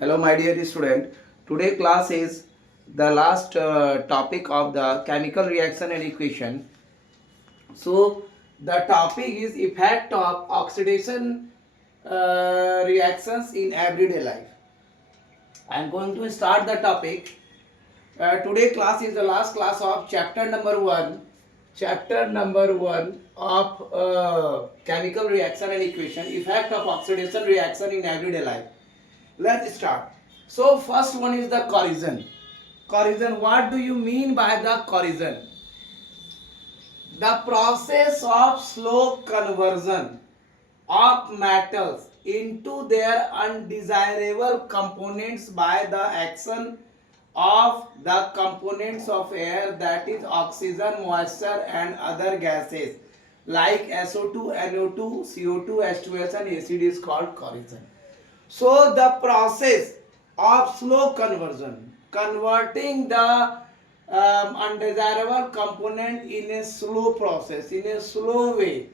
Hello, my dear student. Today class is the last topic of the chemical reaction and equation. So the topic is effect of oxidation reactions in everyday life. I am going to start the topic. Today class is the last class of chapter number 1. Chapter number 1 of chemical reaction and equation, effect of oxidation reaction in everyday life. Let's start. So first one is the corrosion. Corrosion, what do you mean by the corrosion? The process of slow conversion of metals into their undesirable components by the action of the components of air, that is oxygen, moisture and other gases like SO2, NO2, CO2, H2S and acid is called corrosion. So the process of slow conversion, converting the undesirable component in a slow process, in a slow way,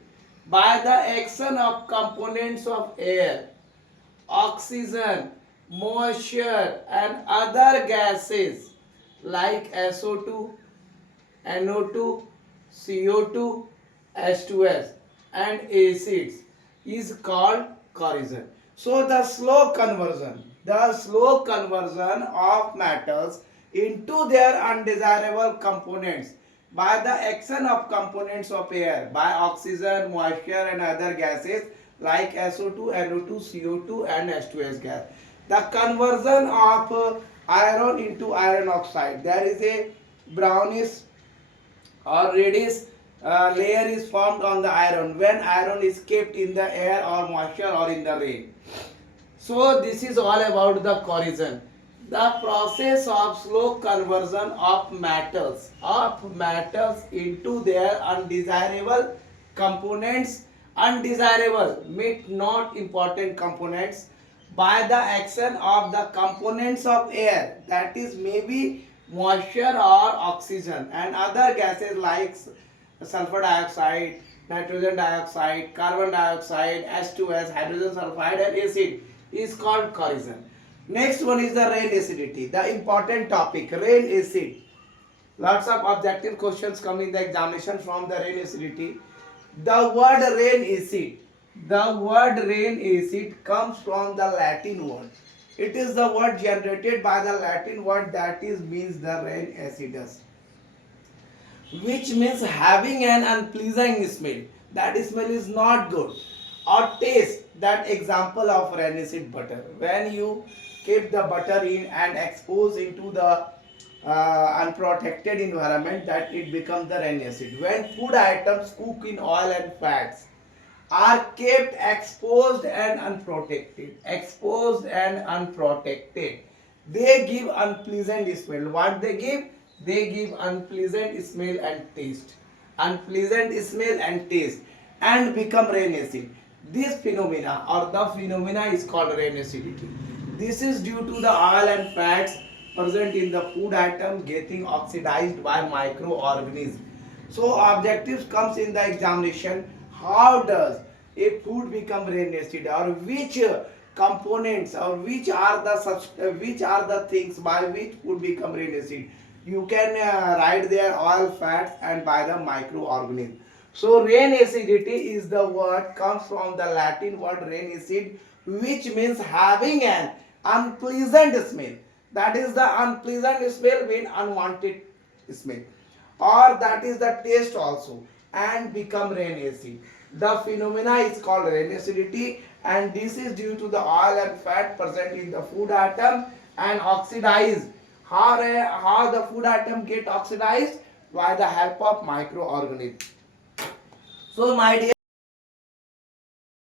by the action of components of air, oxygen, moisture and other gases like SO2, NO2, CO2, H2S and acids is called corrosion. So the slow conversion of metals into their undesirable components by the action of components of air, by oxygen, moisture and other gases like SO2, NO2, CO2 and H2S gas. The conversion of iron into iron oxide. There is a brownish or reddish layer is formed on the iron when iron is kept in the air or moisture or in the rain. So this is all about the corrosion. The process of slow conversion of metals into their undesirable components. Undesirable means not important components by the action of the components of air, that is maybe moisture or oxygen and other gases like sulfur dioxide, nitrogen dioxide, carbon dioxide, H2S, hydrogen sulfide and acid is called corrosion. Next one is the rain acidity, the important topic, rain acid. Lots of objective questions come in the examination from the rain acidity. The word rain acid comes from the Latin word. It is the word generated by the Latin word that is means the rain acidus, which means having an unpleasant smell. That smell is not good. Or taste, that example of rancid butter. When you keep the butter in and expose into the unprotected environment, that it becomes the rancid. When food items cook in oil and fats are kept exposed and unprotected, they give unpleasant smell. What they give? They give unpleasant smell and taste. And become rain acid. This phenomena or the phenomena is called rain acidity. This is due to the oil and fats present in the food item getting oxidized by microorganisms. So objectives comes in the examination. How does a food become rain acid, or which components or which are the things by which food become rain acid? You can write there oil, fats and by the microorganism. So rain acidity is the word comes from the Latin word rain acid, which means having an unpleasant smell. That is the unpleasant smell mean unwanted smell, or that is the taste also, and become rain acid. The phenomena is called rain acidity, and this is due to the oil and fat present in the food atom and oxidize. How the food atom get oxidized? By the help of microorganisms. So my dear